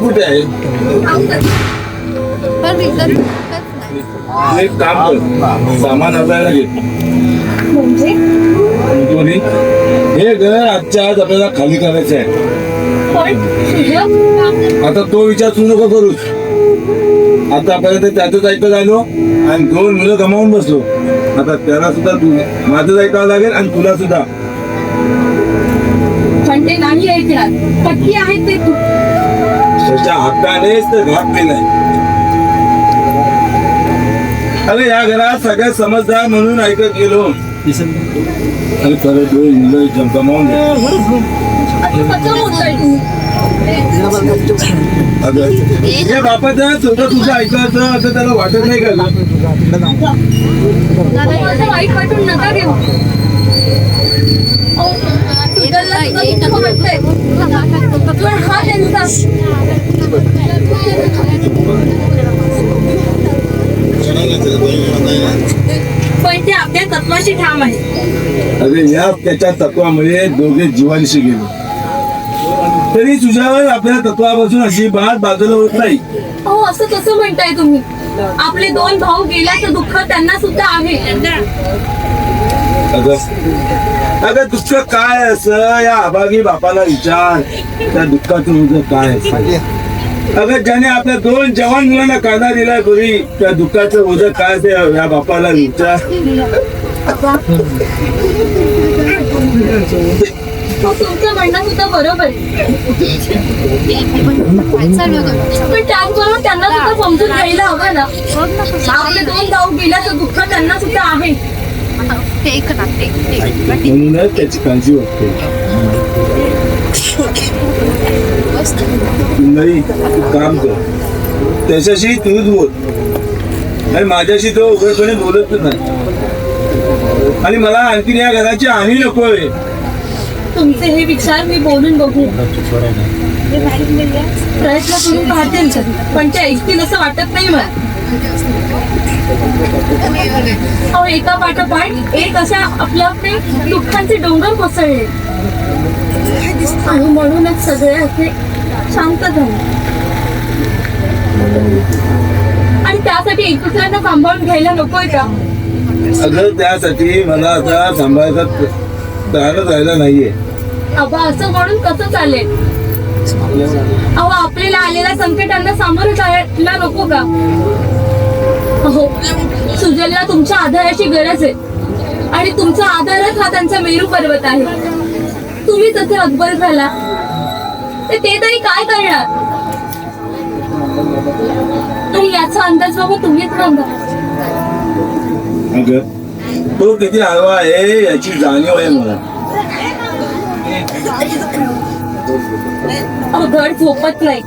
कुठे आहे? एक काम कर, सामान आपल्याला घे. हे घर आजच्या आज आपल्याला खाली करायचं आहे. आता तो विचार तू नको करूच. आतापर्यंत त्यातच ऐकत आलो आणि 2 मुलं गमावून बसलो. आता त्याला सुद्धा तू माझंच ऐकावं लागेल आणि तुला सुद्धा. पण ते नाही ऐकणार. पक्की आहेत ते तू. त्याच्या हातानेच तर घात केलाय. अरे या घरात सगळ्यात समजदार म्हणून ऐकत गेलो. अरे परत 2 मुलं गमावून हे बापाचं स्वतः तुझं ऐकायचं असं त्याला वाटत नाही का? वाईट वाटून नका घेऊ. हा त्यांचा पण ते आपल्या तत्वाशी ठाम आहे. अरे या त्याच्या तत्वामुळे दोघे जीवानीशी गेलो. तरी तुझ्यावर आपल्या तत्वापासून अशी बात बाजूला होत नाही. हो असं कसं म्हणताय तुम्ही? आपले 2 भाऊ गेल्याचं दुःख त्यांना सुद्धा आहे. अगं दुःख काय असं या अभागी बापाला विचार. त्या दुःखाचं तुझं काय असं? अगं ज्याने आपल्या 2 जवान मुलांना कांदा दिला घरी, त्या दुःखाचं ओझं काय ते या बापाला विचार. तुमचं म्हणणं सुद्धा बरोबर आहे. पण त्याचबरोबर त्यांना सुद्धा समजून घ्यायला हवं ना. आपले 2 भाऊ गेल्याचं दुःख त्यांना सुद्धा आहे. म्हणूनच त्याची काळजी वाटते. नाही तू काम कर, त्याच्याशी तूच बोल आणि माझ्याशी तो उघडपणे बोलत नाही. आणि मला आणखी या घराची हानी नकोय. तुमचे हे विचार मी बोलून बघू प्रयत्न करून पाहते, पण ते ऐकतील असं वाटत नाही मला. एका पाठोपाठ एक अशा आपल्या दुःखांचे डोंगर कोसळले आणि म्हणूनच सगळे असे शांत झाले. आणि त्यासाठी एक दुसऱ्यांना सांभाळून घ्यायला नकोय का? अगं त्यासाठी मला आता सांभाळायचा तयारच राहिला नाहीये. अबा असं म्हणून कसं चालेल? अहो आपल्याला आलेल्या संकटांना सामोरं जायला नको का? हो सुजलला तुमच्या आधाराची गरज आहे आणि तुमचा आधारच हा त्यांचा मेरू पर्वत आहे. तुम्ही तसे अकबर झाला तर ते तरी काय करणार? आणि याचा अंदाज बाबा तुम्हीच सांगा. अगं तो किती हळवा आहे याची जाणीव आहे मला. घर झोपत नाही,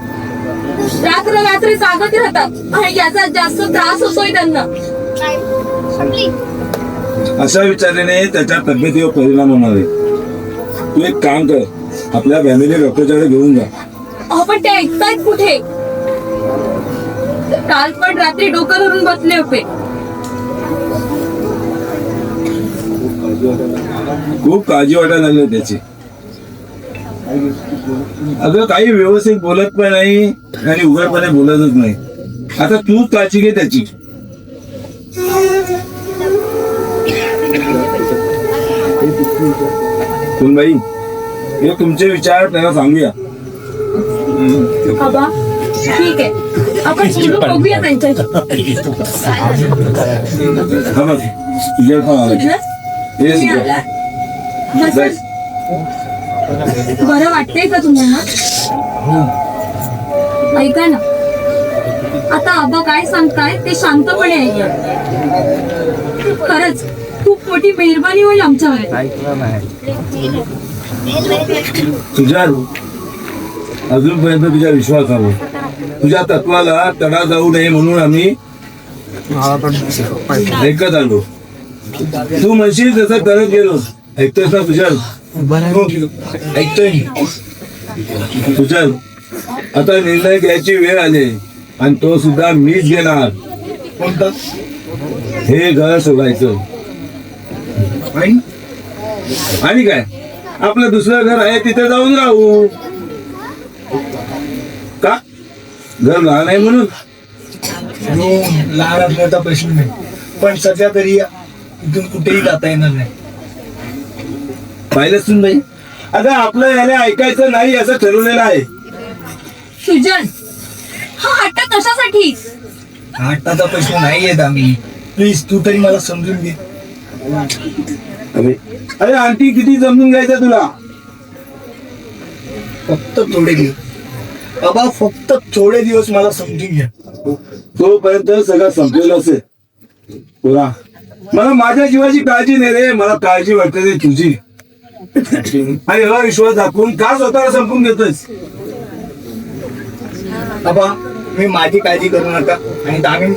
रात्र जागत राहतात आणि याचा जास्त त्रास होतोय त्यांना. अशा विचाराने त्याच्या तब्येतीवर परिणाम होणार आहे. तू एक काम कर, आपल्या फॅमिली डॉक्टरच्याकडे घेऊन जा. पण ते ऐकतायत कुठे? काल पण रात्री डोकं धरून बसले होते. खूप काळजी वाटायला लागली त्याची. अगं काही व्यवस्थित बोलत पण नाही आणि उघडपणे बोलतच नाही. आता तूच काळजी घे त्याची. बाई हे तुमचे विचार त्याला सांगूया. बाबा ठीक आहे, आपण बघूया त्यांच्याशी. बरं वाटतंय का तुम्हाला? ऐका ना, आता आबा काय सांगताय ते शांतपणे ऐका. खरंच खूप मोठी मेहरबानी होईल आमच्यावर. तुझ्या अजूनपर्यंत तुझ्या विश्वासावर, तुझ्या तत्वाला तडा जाऊ नये म्हणून आम्ही ऐकत आलो. तू म्हणशील तसं करत गेलो. ऐकतोस ना तुझ्या? ऐकतोय. सुजल, आता निर्णय घ्यायची वेळ आली आणि तो सुद्धा मीच घेणार. कोणता? हे घर सोडायचं. आणि काय, आपलं दुसरं घर आहे तिथे जाऊन राहू. का? घर लहान आहे म्हणून? लहान असण्याचा प्रश्न नाही, पण सध्या तरी इथून कुठेही जाता येणार नाही. पाहिलं सुन नाही, आता आपलं याला ऐकायचं नाही असं ठरवलेलं आहे. सुजल, हा हट्ट कशासाठी? हट्टाचा प्रश्न नाही येत आम्ही. प्लीज तू तरी मला समजून घे. अरे अरे आंटी, किती समजून घ्यायचं तुला? फक्त थोडे दिवस बाबा, फक्त थोडे दिवस मला समजून घ्या. तोपर्यंत सगळं संपलेलं असेल. पुरा मला माझ्या जीवाची काळजी नाही रे, मला काळजी वाटते रे तुझी. आणि एवढा विश्वास दाखवून का स्वतःला संपून घेतोस? आबा, मी माझी काळजी करू नका. आणि दामिन,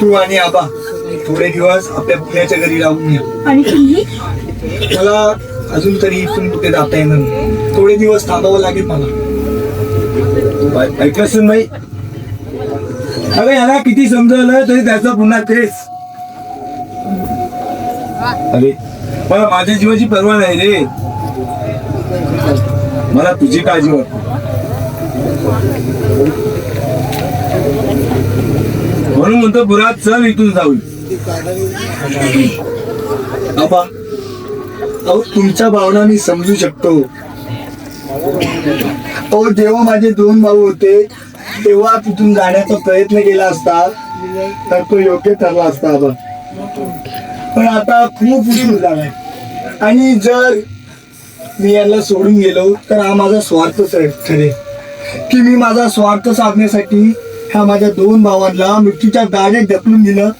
तू आणि आबा थोडे दिवस आपल्या पुण्याच्या घरी राहून या. आणि तुम्ही? मला अजून तरी इथून कुठे जाता येणार नाही. थोडे दिवस थांबावं लागेल मला. ऐकलंस नाही? अगं याला किती समजवलं तरी त्याचं पुन्हा तेच. अरे मला माझ्या जीवाची पर्वा नाही रे, मला तुझी काळजी वाटते. म्हणून म्हणतो पुरा, चल इथून जाऊ. आबा, अहो तुमच्या भावना मी समजू शकतो. अहो जेव्हा माझे 2 भाऊ होते तेव्हा तिथून जाण्याचा प्रयत्न केला असता तर तो योग्य ठरला असता आबा. पण आता खूप उशीर झालाय आणि जर मी याला सोडून गेलो तर हा माझा स्वार्थ ठरेल. की मी माझा स्वार्थ साधण्यासाठी ह्या माझ्या 2 भावांना मृत्यूच्या दाढेत ढकलून दिलं,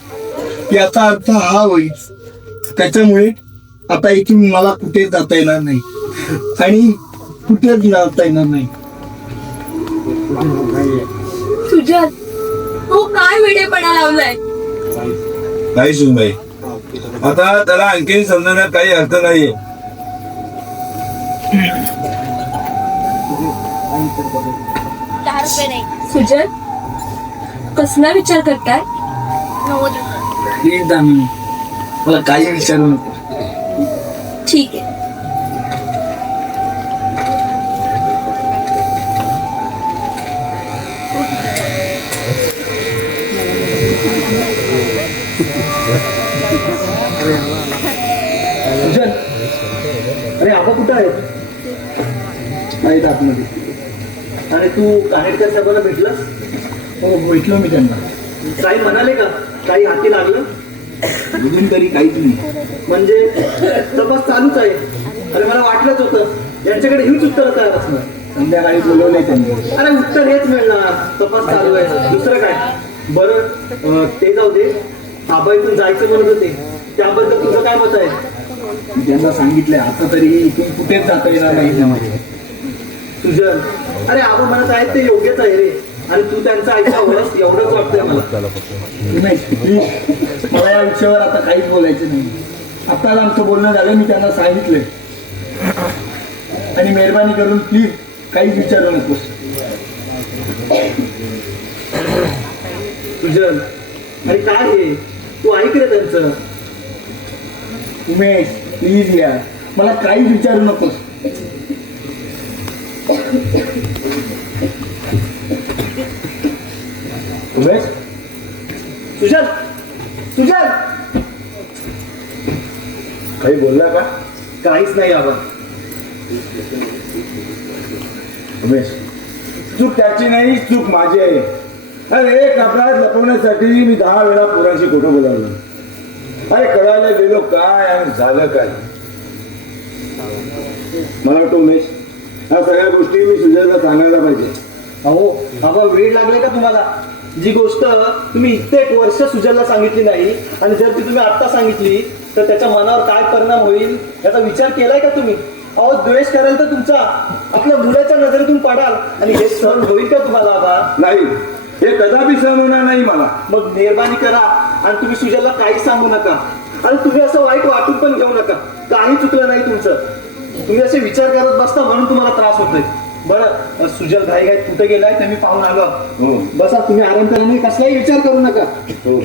याचा अर्थ हा होईल. त्याच्यामुळे आता इथून मला कुठेच जाता येणार नाही आणि कुठेच जाता येणार नाही. सुजल, हो काय वेडेपणा लावलाय? नाही सुनबाई, आता त्याला आणखी समजण्यात काही अर्थ नाहीये. सुजल, कसला विचार करताय? प्लीज दामिनी, मला काही विचारू नको. ठीक आहे. सुजल, अरे आबा कुठं आहे? आहेत आतमध्ये. आणि तू कानेटकर साहेबांना भेटलास? हो, भेटलो मी त्यांना. काही म्हणाले का? काही हाती लागलं? अजून तरी काहीच नाही. म्हणजे तपास चालूच आहे. अरे मला वाटलंच होतं, यांच्याकडे हीच उत्तर तयार असणार. संध्याकाळी बोलवलंय त्यांनी. अरे उत्तर हेच मिळणार, तपास चालू आहे, दुसरं काय? बरं ते जाऊ दे. आबा इथून जायचं म्हणत होते, त्याबद्दल तुझं काय मत आहे? मी त्यांना सांगितलंय आता तरी इथून कुठेच जाता येणार नाही. तुझं अरे आबा म्हणत आहेत ते योग्यच आहे रे, आणि तू त्यांचं ऐकावंस एवढंच वाटतंय मला. नाही, प्लीज मला या विषयावर आता काहीच बोलायचं नाही. आत्ताच आमचं बोलणं झालं, मी त्यांना सांगितलंय. आणि मेहरबानी करून प्लीज काहीच विचारू नकोस. तुझं अरे काय हे, तू ऐक रे त्यांचं. उमेश, प्लीज या, मला काहीच विचारू नकोस. उमेश, तुझं तुझं काही बोलला का? काहीच नाही आबा. उमेश, चूक त्याची नाही, चूक माझी आहे. अरे एक अपराध लपवण्यासाठी मी 10 वेळा पोरांशी खोटं बोलावलं. अरे कळायला गेलो काय आणि झालं काय? मला वाटतं उमेश, ह्या सगळ्या गोष्टी मी सुजयला सांगायला पाहिजे. अहो आबा, वेळ लागले का तुम्हाला? जी गोष्ट तुम्ही इतके 1 वर्ष सुजलला सांगितली नाही आणि जर ती तुम्ही आता सांगितली तर त्याच्या मनावर काय परिणाम होईल याचा विचार केलाय का तुम्ही? अहो द्वेष कराल तर तुमचा आपल्या मुलाच्या नजरेतून पडाल आणि हे सहन होईल का तुम्हाला आबा? नाही, हे कदापि सहन होणार नाही मला. मग मेहरबानी करा आणि तुम्ही सुजलला काही सांगू नका आणि तुम्ही असं वाईट वाटून पण घेऊ नका. काही चुकलं नाही तुमचं. तुम्ही असे विचार करत बसता म्हणून तुम्हाला त्रास होतोय. बरं सुजल घाई घाईत कुठे गेलाय ते मी पाहून आलो. हो. बसा तुम्ही आराम करा नाही कसलाही विचार करू नका. हो.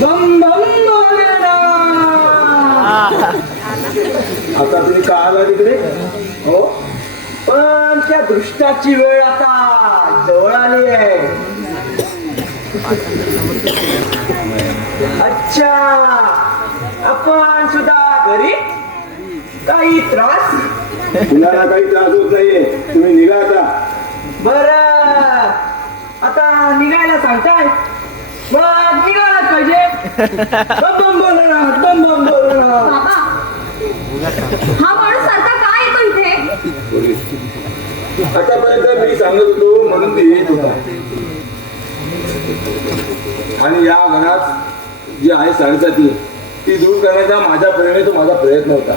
दम दम भोलेनाथ. आता तुम्ही का आला तिकडे? हो पण त्या दृष्टाची वेळ आता जवळ आली आहे. अच्छा आपण सुद्धा घरी काही त्रास? कुणाला काही त्रास होत नाहीये, तुम्ही निघा आता. बर आता निघायला सांगताय मग निघायला पाहिजे. बम बम भोलेनाथ, बम बम भोलेनाथ. बाबा हा माणूस आता काय येतो इथे? आतापर्यंत मी सांगत होतो म्हणून ते येत होता. आणि या घरात जी आहे साडेसाती ती दूर करण्याचा माझ्या प्रेमे तो माझा प्रयत्न होता.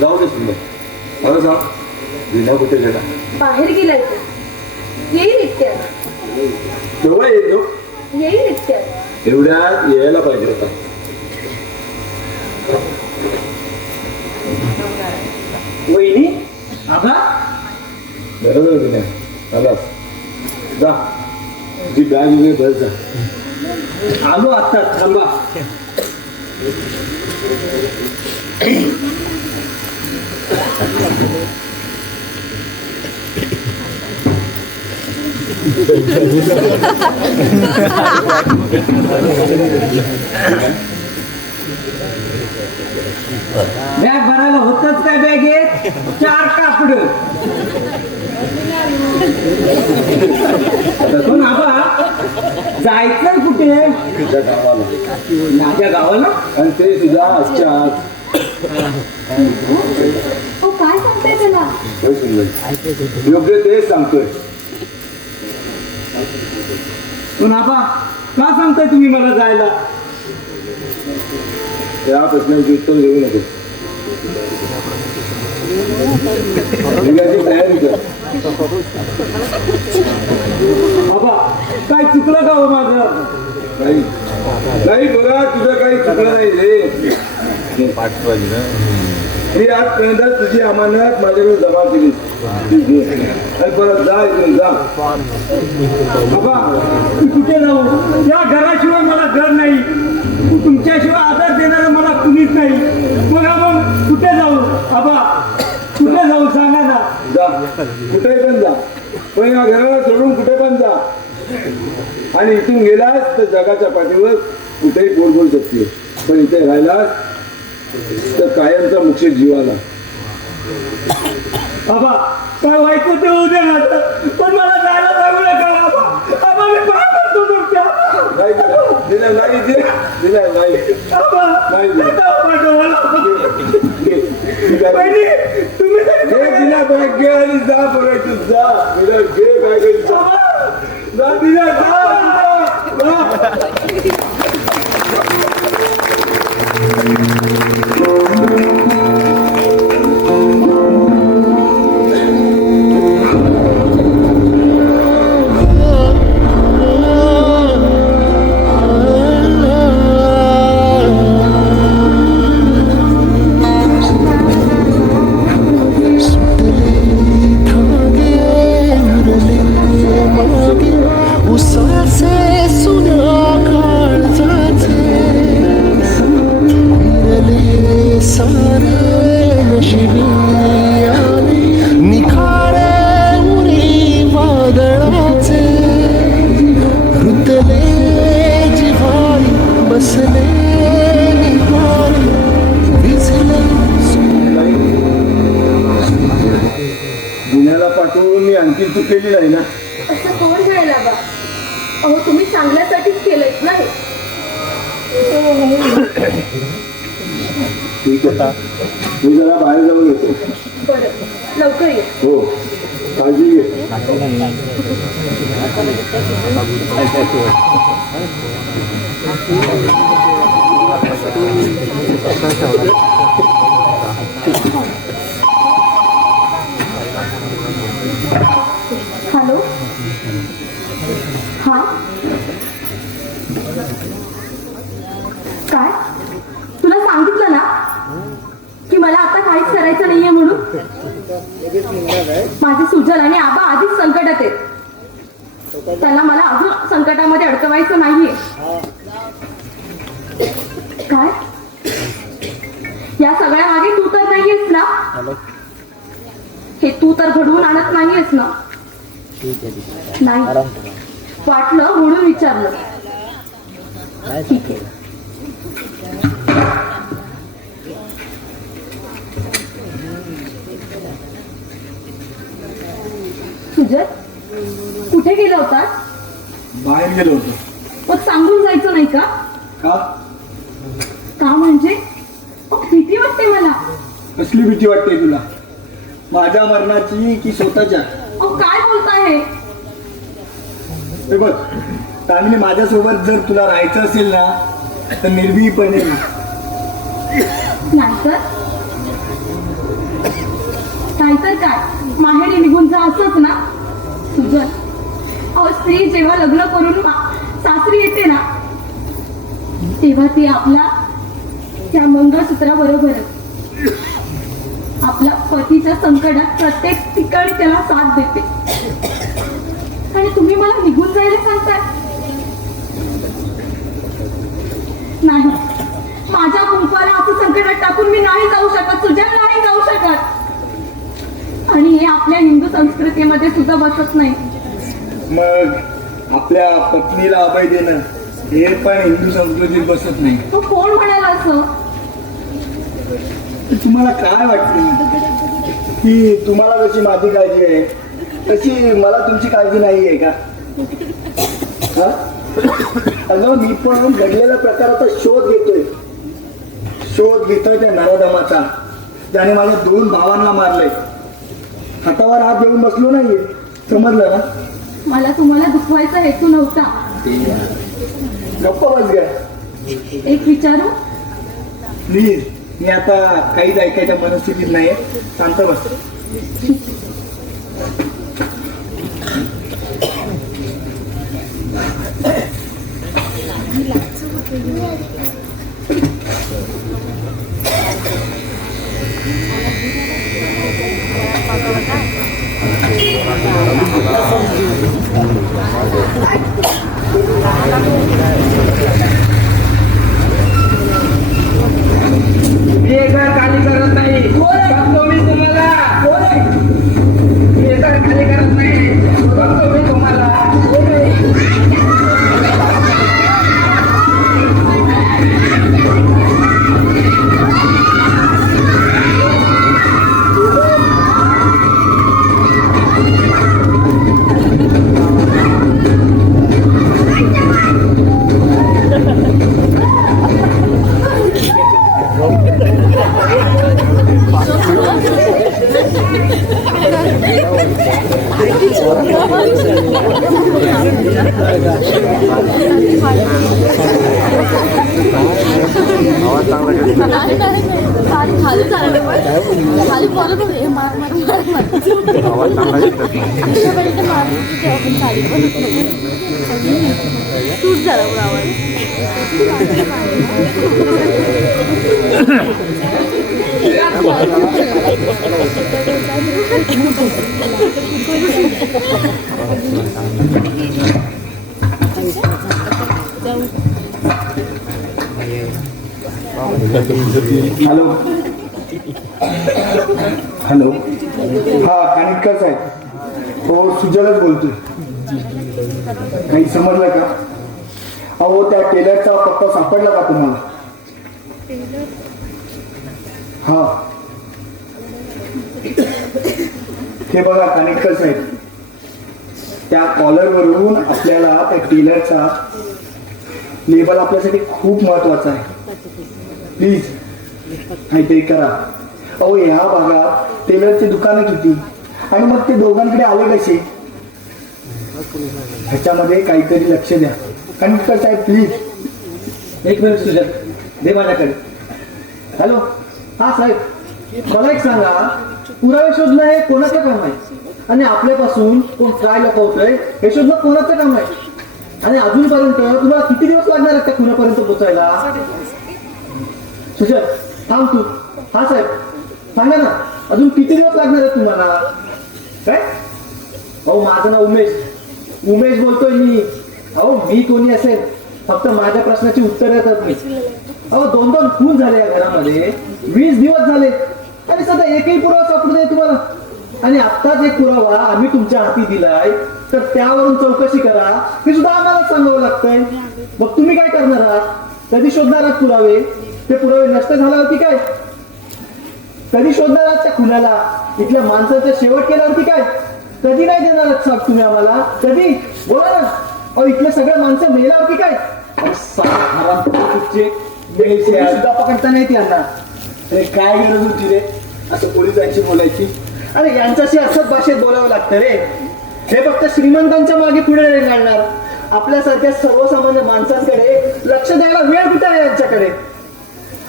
जाऊ दे सुंदर, मला सांग विना कुठे गेला? बाहेर गेलाय तो. येईल इतक्यात. केव्हा येतो? येईल इतक्यात. एवढ्यात यायला पाहिजे होता. वहिनी आबा बरोबर विनय, चला जा, तुझी बॅग वगैरे भर जा. आलो आता. थांबा. बॅग भरायला होतच काय बॅगेत 4 कापड. पण आबा जायचं कुठे? तुझ्या गावाला. माझ्या गावाला? आणि ते तुझ्या आजच्या आज. हो काय सांगताय त्याला? होय सुंदर, योग्य तेच सांगतोय. पण आबा का सांगताय तुम्ही मला जायला? या प्रश्नाची उत्तर देऊ नको. निघायची तयारी कर. बाबा काय चुकलं का हो माझं? नाही नाही बघा, तुझं काही चुकलं नाही रे. मी आजपर्यंत तुझी अमानत माझ्याकडे जमा केली आणि परत जा इथून जा. बाबा मी कुठे जाऊ? या घराशिवाय मला घर नाही, तुमच्याशिवाय आधार देणारं मला कुणीच नाही. मग आपण कुठे जाऊ? आबा कुठे जाऊ सांगा ना. जा, कुठे पण जा, पण या घराला सोडून कुठे पण जा. आणि इथून गेलास तर जगाच्या पाठीवर कुठेही बोल बोल शकते, पण इथे राहिलास तर कायमचा मुख्य जीवाला. बाबा काय व्हायचं ते होऊ दे माझं, पण मला जायला सांगू नका बाबा. बाबा मी पाय पडतो तुमच्या. नाही दिला, नाही दिला नाही. बाबा नाही दिला. नका पाठवू मला. बहिणी, तुम्ही तरी घे दिला बॅग, घे आणि जा बरं तू जा. दिला घे बॅग आणि जा. जा दिला, जा. पुण्याला पाठवून मी आणखी चूक केली नाही ना. असं कोण जायला बा? अहो तुम्ही चांगल्यासाठीच केलंय नाही. ठीक आहे, मी जरा बाहेर जाऊन येतो. बरं लवकर ये. हो, काळजी घे. हॅलो हा काय? तुला सांगितलं ना की मला आता काही माझे सुजल आणि आबा आधीच संकटात आहेत. त्यांना मला अजून संकटामध्ये अडकवायचं नाहीये. काय या सगळ्या मागे तू तर नाहीयेस ना? हे तू तर घडवून आणत नाहीयेस ना? नाही, वाटलं म्हणून विचारलं. ठीक आहे. सुजय, कुठे गेला होता? बाहेर गेलो होतो. मग सांगून जायचं नाही का? का? का म्हणजे भीती वाटते मला. कसली भीती वाटते तुला? माझ्या मरणाची की स्वतःच्या? काय बोलताय? हे बघ, तामिनी, माझ्यासोबत जर तुला राहायचं असेल ना तर निर्भीपणे नाहीतर नाहीतर काय माहेरी निघून जा असंच ना? सुजय, अहो स्त्री जेव्हा लग्न करून सासरी येते ना तेव्हा ती आपला त्या मंगळसूत्राबरोबरच आपल्या पतीच्या संकटात प्रत्येक ठिकाणी त्याला साथ देते. आणि तुम्ही मला निघून जायला सांगताय? नाही, माझ्या कुंकवाला असं संकटात टाकून मी नाही जाऊ शकत. तुझ्या नाही जाऊ शकत. आणि हे आपल्या हिंदू संस्कृतीमध्ये सुद्धा बसत नाही. मग आपल्या पत्नीला अभय देणं हे पण हिंदू संस्कृतीत बसत नाही. तो कोण म्हणाला असं? तुम्हाला काय वाटतं की तुम्हाला जशी माझी काळजी आहे तशी मला तुमची काळजी नाही आहे का? हा? अगं, मी पण घडलेल्या प्रकाराचा शोध घेतोय त्या नराधमाचा, ज्याने माझ्या 2 भावांना मारले. हातावर हात घेऊन बसलो नाहीये, समजलं ना? मला तुम्हाला दुखवायचा हेतू नव्हता. गप्पा बस घ्या. एक विचारू? प्लीज, मी आता काहीच ऐकायच्या मनस्थितीत नाही. शांत बस. हे घर खाली करत नाही. बघतो मी तुम्हाला. हे घर खाली करत नाही. बघतो मी तुम्हाला. हॅलो हॅलो, हा कानिटकर साहेब. हो, सुजलच बोलतोय. काही समजलं का? अहो, त्या टेलरचा पत्ता सापडला का तुम्हाला? हा, हे बघा कानिटकर साहेब, त्या कॉलरवरून आपल्याला त्या टेलरचा लेबल आपल्यासाठी खूप महत्वाचा आहे. प्लीज काहीतरी करा. अहो, ह्या भागात टेलरची दुकानं किती, आणि मग ते दोघांकडे आले कसे? ह्याच्यामध्ये काहीतरी लक्ष द्या कानिटकर साहेब, प्लीज. एक मिनिट सुजल, दे माझ्याकडे. हॅलो, हा साहेब, मला एक सांगा, पुरावे शोधणं हे कोणाचं काम आहे? आणि आपल्यापासून कोण काय लपवतोय हे शोधणं कोणाचं काम आहे? आणि अजूनपर्यंत तुम्हाला किती दिवस लागणार आहेत त्या खुनापर्यंत पोहोचायला? सुजल, थांब तू. हा साहेब, सांगा ना. अजून किती दिवस लागणार आहे तुम्हाला? काय अहो माझं नाव उमेश बोलतोय मी. अहो मी कोणी असेल, फक्त माझ्या प्रश्नाची उत्तर देतात मी. अहो 2-2 खून झाले या घरामध्ये, 20 दिवस झाले आणि सध्या एकही पुरावा सापडू नये तुम्हाला. आणि आत्ताच एक पुरावा आम्ही तुमच्या हाती दिलाय, तर त्यावरून चौकशी करा हे सुद्धा आम्हाला सांगावं लागतंय. मग तुम्ही काय करणार आहात? कधी शोधणार आहात पुरावे? ते पुरावे नष्ट झाल्यावरती काय? कधी शोधणार आहात त्या खुनाला? इथल्या माणसाचा शेवट केल्यावरती काय? कधी नाही देणार आहात साहेब तुम्ही आम्हाला? कधी? बोला ना. अहो इथले सगळे माणसं मेल्यावरती काय? अरे सुद्धा पकडता नाही त्यांना. अरे काय गरज होती रे असं पोलिसांशी बोलायची? अरे यांच्याशी असंच भाषेत बोलावं लागतं रे. हे फक्त श्रीमंतांच्या मागे पुढे नाही घालणार. आपल्यासारख्या सर्वसामान्य माणसांकडे लक्ष द्यायला वेळ कुठे आहे यांच्याकडे?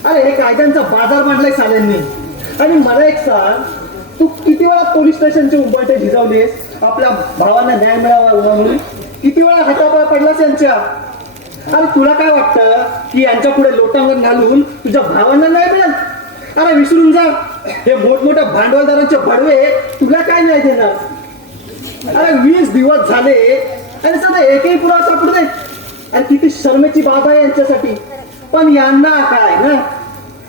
अरे हे कायद्यांचा बाजार मांडलाय साल्यांनी. आणि मला एक सांग, तू किती वेळा पोलीस स्टेशनचे उंबरठे झिजवलेस आपल्या भावांना न्याय मिळावा म्हणून? किती वेळा हातापाय पडलास यांच्या? अरे तुला काय वाटतं की यांच्या पुढे लोटांगण घालून तुझ्या भावांना न्याय मिळेल? अरे विसरून जा. हे मोठमोठ्या भांडवलदारांचे भडवे तुला काय न्याय देणार? अरे 20 दिवस झाले आणि सध्या एकही पुरावा सापडू दे. आणि किती शर्मेची बाब आहे यांच्यासाठी. पण यांना काय ना,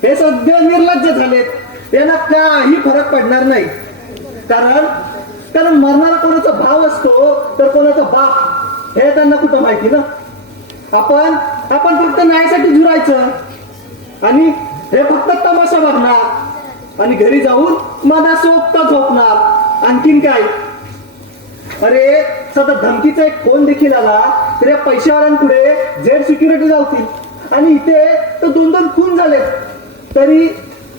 हे सध्या निर्लज्ज झालेत. यांना काही फरक पडणार नाही. कारण मरणारा कोणाचा भाव असतो तर कोणाचा बाप हे त्यांना कुठं माहिती ना. आपण फक्त न्यायासाठी झुरायचं आणि हे फक्त तमाशा बघणार आणि घरी जाऊन मनासोक्त झोपणार. आणखीन काय? अरे सध्या धमकीचा एक फोन देखील आला तर या पैशावाल्यांपुढे जेड सिक्युरिटी जातील. आणि इथे तर 2-2 खून झाले, तरी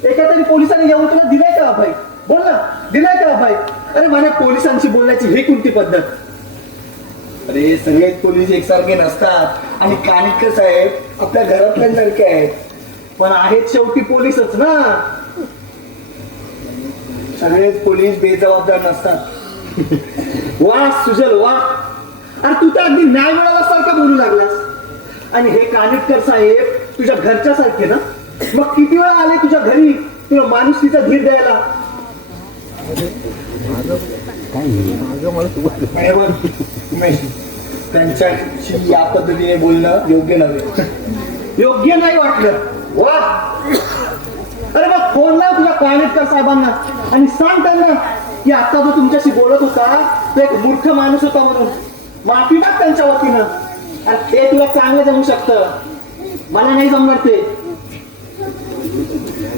एका तरी पोलिसांनी येऊन तुला दिलाय का अभय? बोल ना, दिलाय का अभय? अरे मला पोलिसांशी बोलण्याची ही कोणती पद्धत? अरे सगळेच पोलीस एकसारखे नसतात आणि कानिटकर साहेब आपल्या घरातल्यांसारखे आहेत. पण आहेत शेवटी पोलीसच ना. सगळेच पोलीस बेजबाबदार नसतात. वा सुजल वा. अरे तू तर अगदी न्याय मिळाल्यासारखं बोलू लागलास. आणि हे कानिटकर साहेब तुझ्या घरच्या सारखे ना. मग किती वेळा आले तुझ्या घरी तुला माणुसकीचा धीर द्यायला? आणि बघ उमेश, त्यांच्याशी या पद्धतीने बोलणं योग्य नव्हे. योग्य नाही वाटलं वा. अरे मग फोन लाव तुझ्या कानिटकर साहेबांना आणि सांग त्यांना की आता जो तुमच्याशी बोलत होता तो एक मूर्ख माणूस होता म्हणून. माफी माग त्यांच्या वतीनं. आणि ते तुला चांगलं जमू शकतं, मला नाही जमणार ते.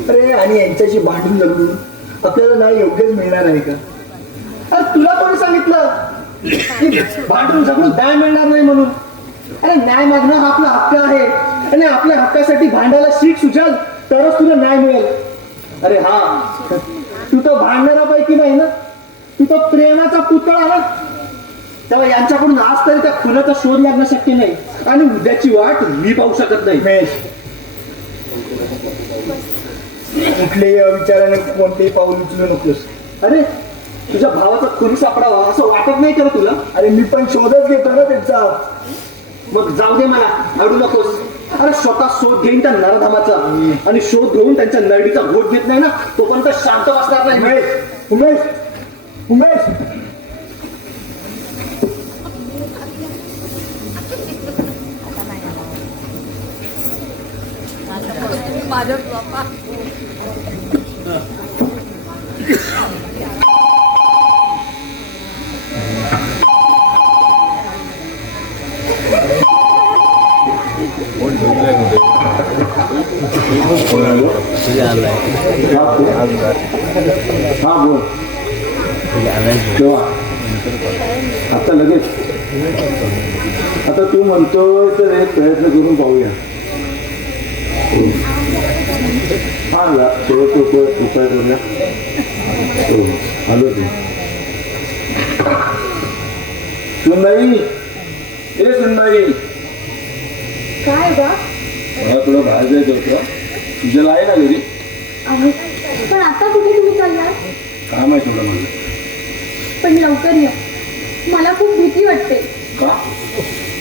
अरे आणि यांच्याशी भांडून जगून आपल्याला नाही योग्यच मिळणार आहे का? अरे तुला कोणी सांगितलं की भांडून जगून न्याय मिळणार नाही म्हणून? अरे न्याय मागणं हा आपला हक्क आहे आणि आपल्या हक्कासाठी भांडायला शिक सुजल, तरच तुला न्याय मिळेल. अरे हा, तू तर भांडणाऱ्यापैकी नाही ना, तू तर प्रेमाचा पुतळा ना. तेव्हा यांच्याकडून आज तरी त्या खुनाचा शोध लागणं शक्य नाही आणि उद्याची वाट मी पाहू शकत नाही. उमेश, कुठल्याही अविचाराने कोणतेही पाऊल उचलू नकोस. अरे तुझ्या भावाचा खुनी सापडावा असं वाटत नाही का तुला? अरे मी पण शोधच घेतो ना त्यांचा. मग जाऊ दे, मला अडू नकोस. अरे स्वतः शोध घेईन त्या नरधामाचा आणि शोध घेऊन त्यांच्या नरडीचा घोट घेत नाही ना तोपर्यंत शांत बसणार नाही. उमेश उमेश उमेश हा बोल. तेव्हा आता लगेच आता तू म्हणतोय तर एक प्रयत्न करून पाहूया. हा उपाय करूया. आलो ते सुनबाई, ए सुनबाई, काय बा? मला थोडं बाहेर जायचं होतं. तुझ्याला आहे ना घरी? आहे. पण आता कुठे तुम्ही चाललाय? काम आहे थोडं मला. पण लवकर या, मला खूप भीती वाटते. का?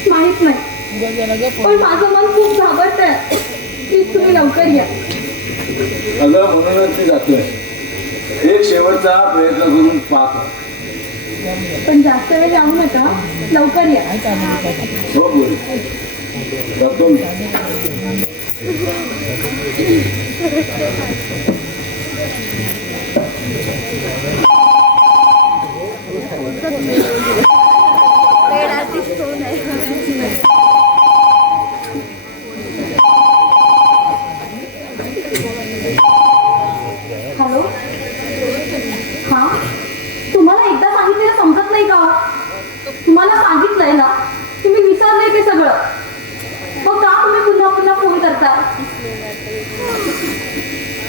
माहित नाही, पण माझं मन खूप घाबरत आहे. प्लीज तुम्ही लवकर या. अगं म्हणूनच मी जातोय. एक शेवटचा प्रयत्न करून पाहतो. पण जास्त वेळ जाऊ नका, लवकर या. हो बोल जातो मी. हॅलो, हा, तुम्हाला एकदा सांगितलेलं समजत नाही का? तुम्हाला सांगितलंय ना, तुम्ही विसरले ते सगळं. मग का तुम्ही पुन्हा पुन्हा फोन करता?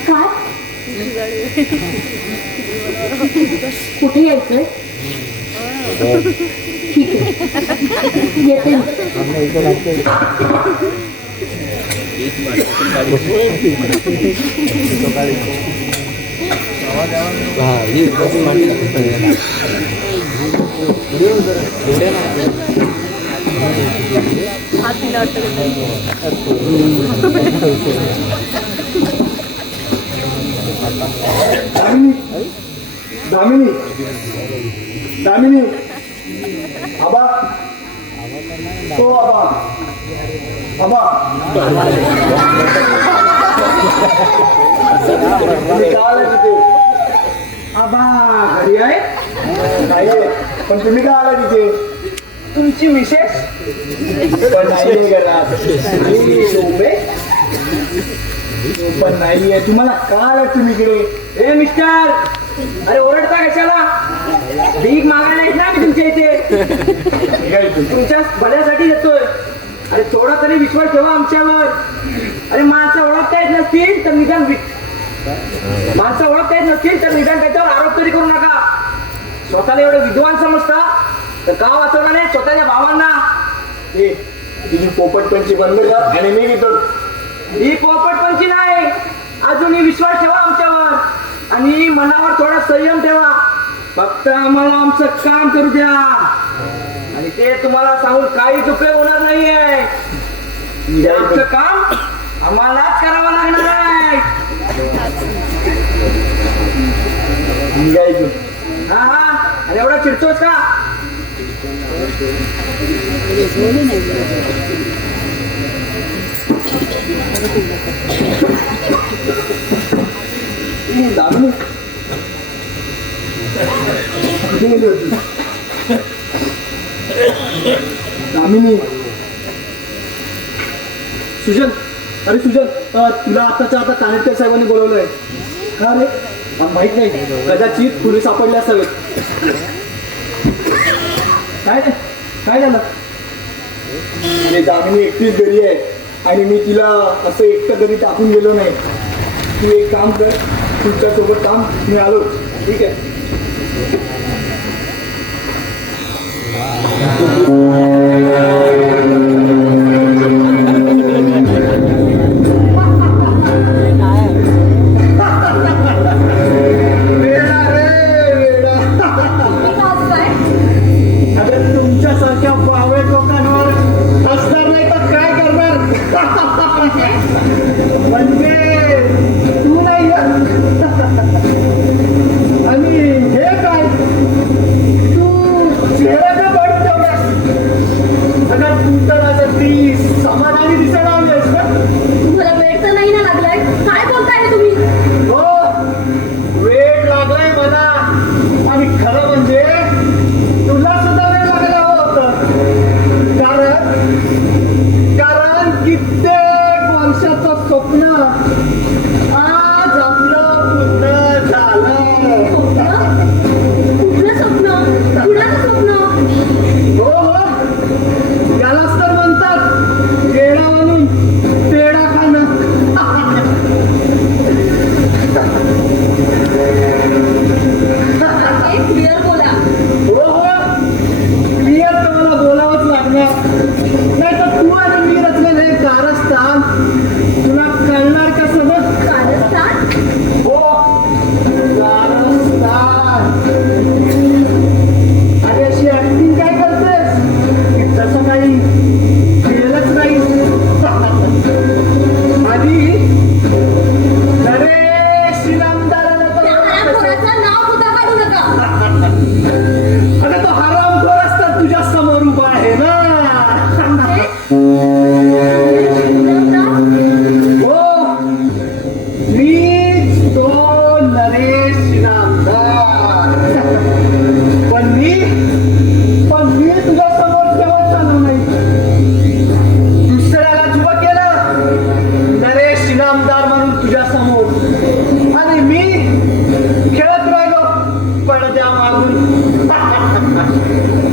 काय? कुठे यायचंय? ठीक आहे, येते मी. दामिनी दामिनी आबा तो आबा आबा तुम्ही का आला तिथे? आबा घरी आहे. नाहीये, पण तुम्ही का आला तिथे? तुमची मिसेस पण नाहीये घरात. पण नाहीये. तुम्हाला का आला तुम्ही इकडे? ए मिस्टर, अरे ओरडता कशाला? भीक मागायला येत ना मी तुमच्या इथे. तुमच्या भल्यासाठी येतोय. अरे थोडा तरी विश्वास ठेवा आमच्यावर. अरे माणसं ओळखता येत नसतील तर निदान त्याच्यावर आरोप तरी करू नका. स्वतःला एवढं विद्वान समजता तर का वाचवलं नाही स्वतःच्या भावांना? तुझी पोपटपंची बंद कर आणि मी घेतो. ही पोपटपंची नाही, अजूनही विश्वास ठेवा आमच्यावर आणि मनावर थोडा संयम ठेवा. फक्त आम्हाला आमचं काम करू द्या आणि ते तुम्हाला सांगून काहीच उपयोग होणार नाहीये. हे आमचं काम आम्हालाच करावं लागणार आहे. हा हा, आणि एवढा चिडतोस का? दामिनी दामिनी सुजन, अरे सुजन, तुला आताच्या आता कानेटकर साहेबांनी बोलवलंय. का रे? माहित नाही, कदाचित पोलीस सापडले असावेत. काय झालं? आणि दामिनी एकटीच घरी आहे आणि मी तिला असं एकटं घरी टाकून गेलो नाही. तू एक काम कर, तुमच्या सोबत काम, मी आलो. ठीक आहे. तुम्ही का हसताय? अगं तुमच्यासारख्या बावळे लोकांवर हसणार नाही तर काय करणार? म्हणजे तू नाही येत. आणि हे काय, तू चेहऱ्याचं बट ठेवलास. अगं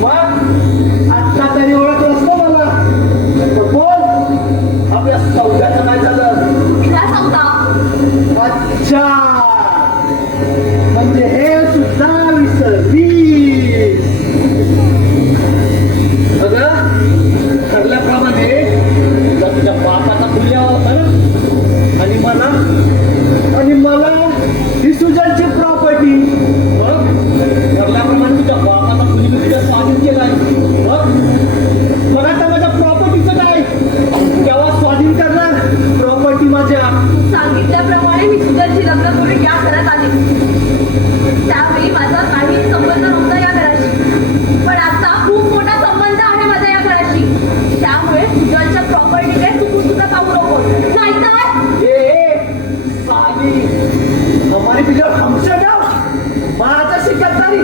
मग आता तरी ओळखलं असतं मला. पण बोल, आपल्या सौद्याचं काय झालं? कुठला सांगता? अच्छा, म्हणजे हे सुद्धा विसरलीस. अगं, ठरल्याप्रमाणे तुला तुझ्या बापाचा खुल्या होता ना, आणि मला ही सुजानची प्रॉपर्टी. मग ठरल्याप्रमाणे तुझ्या बापाचा खुली मी तुझ्या स्वाधीन केलाय. मग आता माझ्या प्रॉपर्टीचं काय? केव्हा स्वाधीन करणार प्रॉपर्टी माझ्या? सांगितल्याप्रमाणे मी सुजानची लग्न करून या घरात आले. त्यावेळी माझा काही संबंध नव्हता या घराशी, पण आता खूप मोठा संबंध आहे माझा या घराशी. त्यामुळे सुजानच्या प्रॉपर्टीकडे चुकून सुद्धा पाहू नको, नाहीतर हमारी तुझ्या हमसे गाव माझा शिकतारी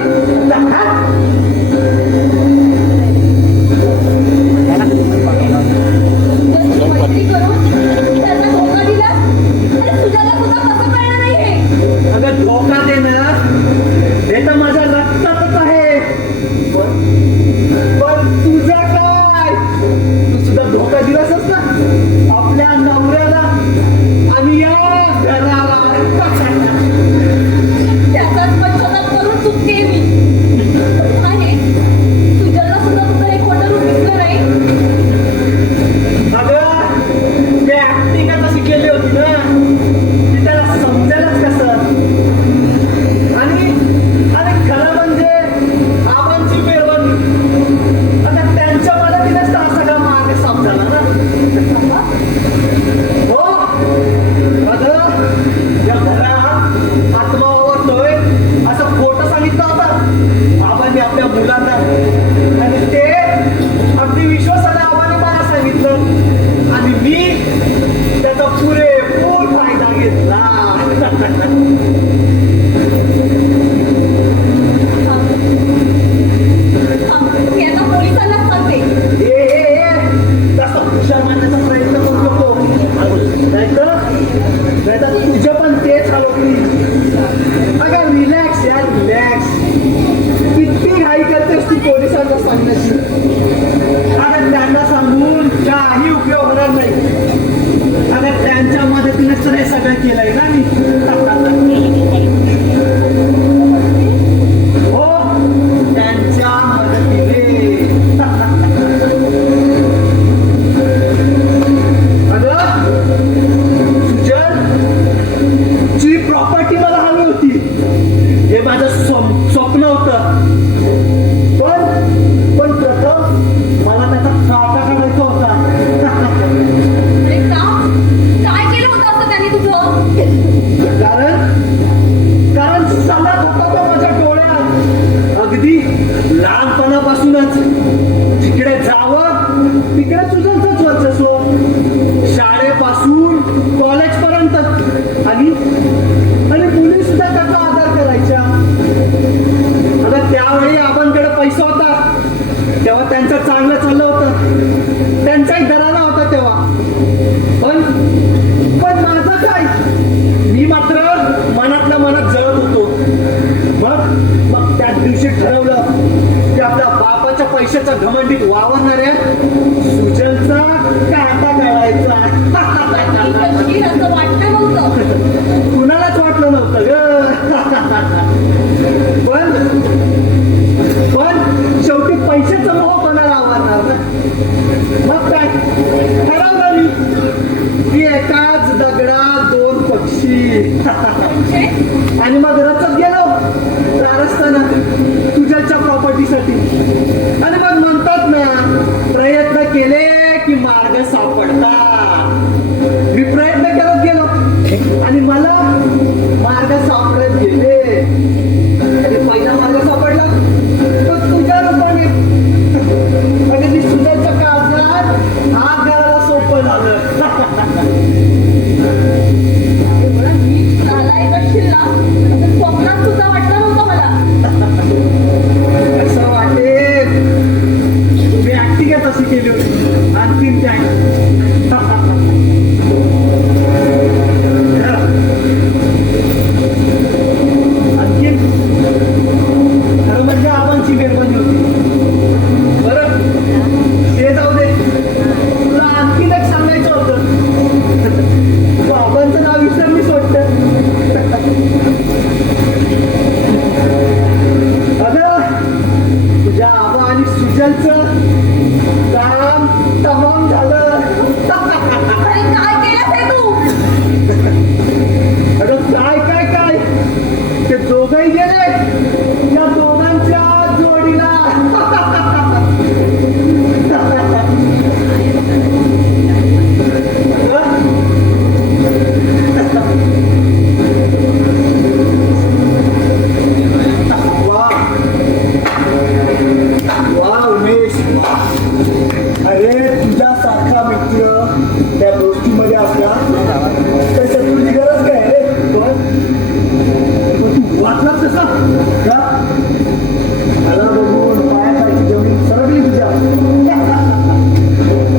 सुजानची मैत्री करून त्यांना धोका दिला. अरे सुजानला सुद्धा कसं कळलं नाही हे? अगं धोका देणं हे तर माझ्या रक्तातच आहे. पण तुझा काय? तू सुद्धा धोका दिलास ना आपल्या नवऱ्याला आणि या घराला. त्याचाच पश्चाताप करून चुकते मी. आणि सुजानला सुद्धा तुझं हे खोटं रूप दिसलं नाही. अगं ते ऍक्टिंग तशी केली होती ना की त्याला समजेलच कसं. आणि खरं म्हणजे आबांची मेहरबानी. आता त्यांच्या मदतीनेच तर हा सगळा मार्ग समजाला ना. हो अगं, या घरात आत्मा ओरतोय असं खोटं सांगितलं होतं आबांनी आपल्या मुलांना, आणि ते अगदी विश्वासाने आबांनी मला सांगितलं आणि मी त्याचा पुरेपूर फायदा घेतला. मी आता पोलिसांना सांगते. तसा हुशार मारण्याचा प्रयत्न करू नको, नाहीतर तुझं पण तेच हाल होती. अगं रिलॅक्स यार, रिलॅक्स. किती घाई करतेस तू पोलिसांना सांगण्याची? अगं त्यांना सांगून काही उपयोग होणार नाही. अगं त्यांच्या मदतीनेच तर हे सगळं केलंय ना मी. हो, त्यांच्या मदतीने. जी प्रॉपर्टी मला हवी होती हे माझं स्वप्न होतं. पण प्रथम मला त्याचा काटा काढायचा होता. अरे का? काय केलं होतं असं त्यांनी तुझं? कारण सलग होता तो माझ्या डोळ्यात. अगदी लहानपणापासूनच जिकडे जावं तिकडे सुजानचंच वर्चस्व. शाळेपासून कॉलेजपर्यंत. आणि मुली सुद्धा त्याचा आदर करायच्या. आता त्यावेळी आबांकडे पैसा होता तेव्हा त्यांचं चांगलं चाललं होतं. त्यांचाही घराणा होता तेव्हा. पण माझं काय? मी मात्र मनातल्या मनात जळत होतो. मग त्याच दिवशी ठरवलं की आपल्या बापाच्या पैशाच्या घमंडीत वावरणाऱ्या सुजनचा काटा काढायचा. कशी असं वाटलं नव्हतं. कुणालाच वाटलं नव्हतं ग. पण शेवटी पैशाचं मोह कोणाला आवडणार ना. मग काय ठरवलं मी की एकाच दगडात दोन पक्षी. आणि मग रचत गेलो कारस्थाना तुझ्याच्या प्रॉपर्टीसाठी. आणि मग म्हणतात ना, प्रयत्न या दोघांच्या जोडीला वा वा उमेश वा. अरे तुझ्यासारखा मित्र त्या गोष्टीमध्ये असला तर तुझी गरज काय रे पण तू वाचलास कसा का? मला बघून पायाखालची जमीन सरकली तुझ्या.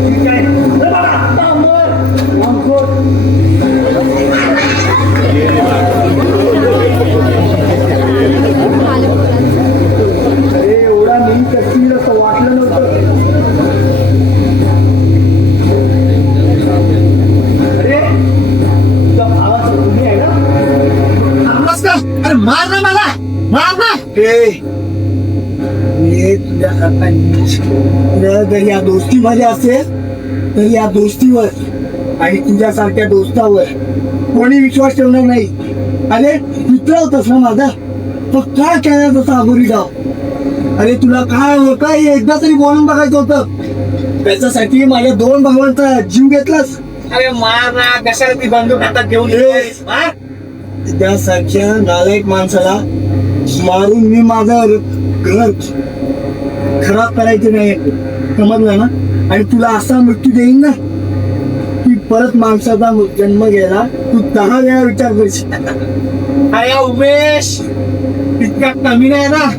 ठीक आहे ए बाबा, थांबवर. थांबवर. अरे एवढा मी कशी असं वाटलं नव्हतं. अरे तुझ्या भावाचं तुम्ही आहे ना? नमस्कार. अरे मार ना मला, मार ना. हे तुझ्यासारखा नीच जर या दोस्तीमध्ये असेल तर या दोस्तीवर आणि तुझ्यासारख्या दोस्तावर कोणी विश्वास ठेवणार नाही. अरे मित्र होतास ना माझा, तो काय केला तसा अगोरी गाव. अरे तुला काय होतं हे एकदा तरी बोलून बघायचं होतं. त्याच्यासाठी माझ्या 2 भावांचा जीव घेतलास. अरे मार ना. कशाला ती बंदूक हातात घेऊन येतोयस? मार. त्यासारख्या नालायक माणसाला मारून मी माझं घर खराब करायचे नाही, समजलं ना. आणि तुला असा मृत्यू देईन ना की परत माणसाचा जन्म घ्यायला तू 10 वेळा विचार करशील. अरे उमेश, इतका कमी नाही ना.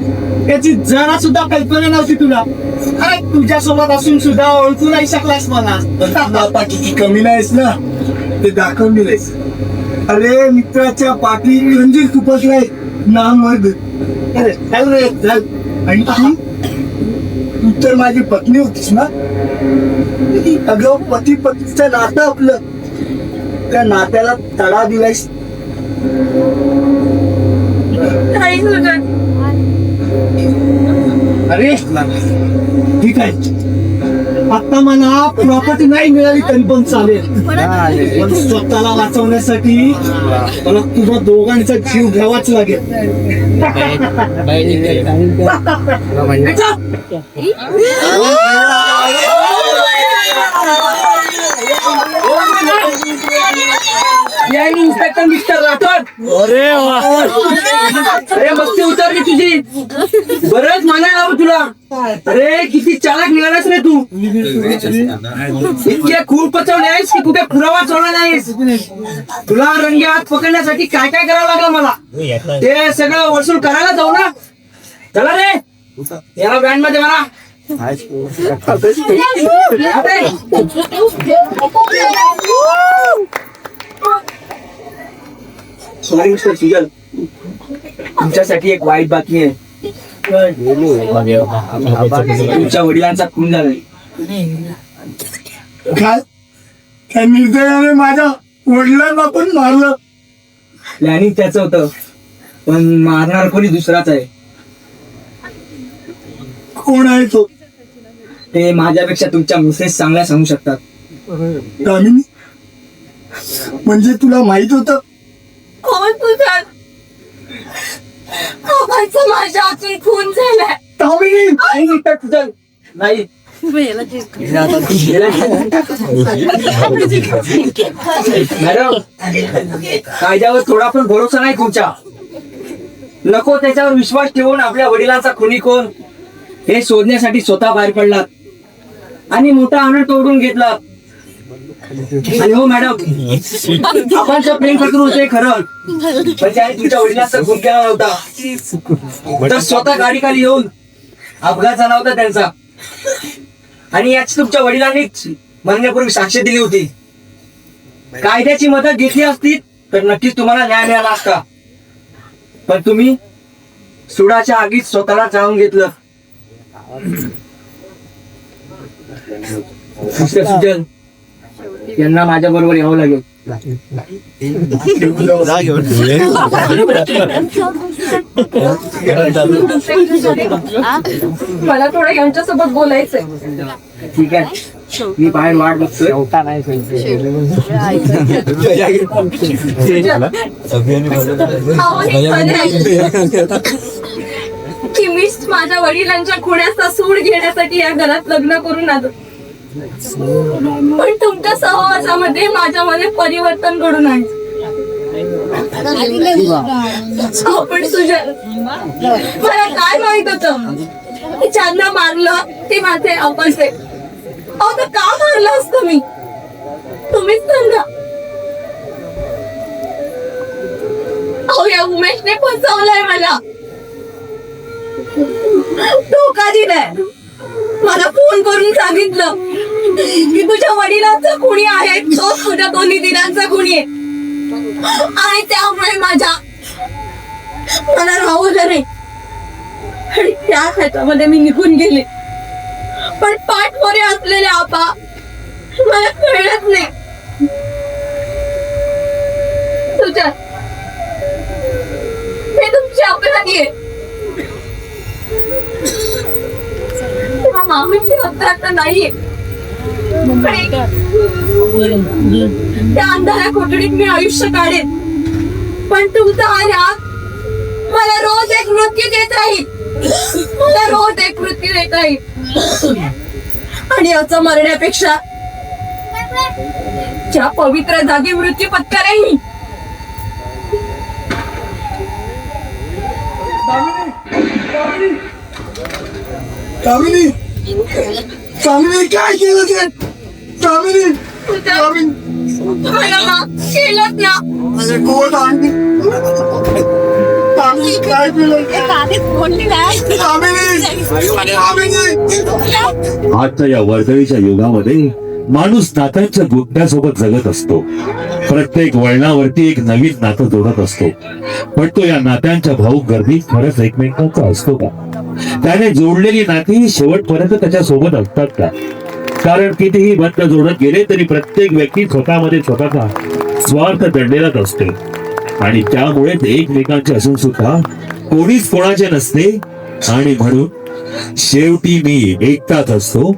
त्याची जरा सुद्धा कल्पना नव्हती तुला. अरे तुझ्यासोबत असून सुद्धा ओळखू नाही शकलास मला. बापा किती कमी नाहीस ना ते दाखवून दिलेस. अरे मित्राच्या पाठी रंजीर खुपसलाय नामर्द. अरे चल रे चल. आणि तू तर माझी पत्नी होतीस ना. अगं पती पत्नीचं नातं आपलं, त्या नात्याला तडा दिलायस. नाही सुजल. अरे ठीक आहे, आता मला प्रॉपर्टी नाही मिळाली तरी पण चालेल, पण स्वतःला वाचवण्यासाठी मला तुझ्या दोघांचा जीव घ्यावाच लागेल. Inspector mister Rathod. अरे मस्ती उतरली तुझी. बरंच म्हणायला हवं तुला. अरे किती चालक निघालास रे तू. इतके खून पचवले आहेस की कुठे पुरावा चोरला नाहीस. तुला रंगे हात पकडण्यासाठी काय काय करावं लागलं मला, ते सगळं वसूल करायला जाऊ ना. चला रे, याला बँड मध्ये मला. सॉरी मिस्टर सुजल, तुमच्यासाठी एक वाईट बातमी आहे. तुमच्या वडिलांचा खून झालाय. काय त्या निर्दयाने माझ्या वडिलांना पण मारलं. प्लॅनिंग त्याचं होतं, पण मारणार कोणी दुसराच आहे. कोण आहे तो? ते माझ्यापेक्षा तुमच्या मिसेस चांगल्या सांगू शकतात. दामिनी, म्हणजे तुला माहित होतं? कोण सुजल? बाबांचा माझ्या हातून खून झालाय. दामिनी, नाही मिस्टर सुजल, नाही. मॅडम, कायद्यावर थोडा पण भरोसा नाही तुमच्या. नको त्याच्यावर विश्वास ठेवून आपल्या वडिलांचा खुनी कोण हे शोधण्यासाठी स्वतः बाहेर पडलात आणि मोठा आनंद तोडून घेतला. आणि हो मॅडम, आपण जे प्रेम करतो होते खरं, पण त्याने तुमच्या वडिलांचा खून केला नव्हता, तर स्वतः गाडी खाली येऊन अपघात झाला होता त्यांचा. आणि याची तुमच्या वडिलांनीच मरण्यापूर्वी साक्ष दिली होती. कायद्याची मदत घेतली असती तर नक्कीच तुम्हाला न्याय मिळाला असता, पण तुम्ही सुडाच्या आगीत स्वतःला जाळून घेतलं. मिस्टर सुजल, यांना माझ्या बरोबर यावं लागेल. मला थोडं यांच्यासोबत बोलायचंय. ठीक आहे, मी बाहेर वाट बघतोय. अहो, हे खरं आहे. माझ्या वडिलांच्या खुण्याचा सूड घेण्यासाठी या घरात लग्न करून आलो. पण तुमच्या सहवासामध्ये माझ्यामध्ये परिवर्तन घडून आणलं. पण सुजल, मला काय माहित होतं ज्यांना मारलं ते माझे अपस आहे. अहो तर का मारलं असतं मी? तुम्हीच सांगा. अहो या उमेशने फसवलंय मला, धोका दिलाय. मला फोन करून सांगितलं की तुझ्या वडिलांचा खुनी आहे, तो तुझ्या दोन्ही दिरांचा खुनी आहे. आणि त्यामुळे मला राहवलं नाही आणि त्या ह्याच्यामध्ये मी निघून गेले. पण पाठमोरे असलेले आपा मला कळत नाही. तुझ्या हे तुमची अपराधी आहे. मामीची अपराध नाहीये. त्या अंधाऱ्या कोठडीत मी आयुष्य काढेन, पण तुमचा हा राग मला रोज एक मृत्यू देत राहील. मला रोज एक मृत्यू देत राहील. आणि असं मरण्यापेक्षा ज्या पवित्र जागी मृत्यू पत्करेन. कामिनी, कामिनी काय केलं ते? कामिनी, मला माफ केलंत ना. कोण आहे? कामिनी काय केलं? आजच्या या वर्दळीच्या युगामध्ये माणूस नात्यांच्या गुंट्यासोबत जगत असतो. प्रत्येक वळणावरती एक नवीन नातं जोडत असतो. पण तो या नात्यांच्या भाऊक गर्दीत खरंच एकमेकांचा असतो का? त्याने जोडलेली नाती शेवटपर्यंत त्याच्या सोबत असतात का? कारण कितीही बंद जोडत गेले तरी प्रत्येक व्यक्ती स्वतःमध्ये स्वतःचा स्वार्थ दडलेलाच असते. आणि त्यामुळेच एकमेकांचे असून सुद्धा कोणीच कोणाचे नसते. आणि म्हणून शेवटी मी एकटाच असतो.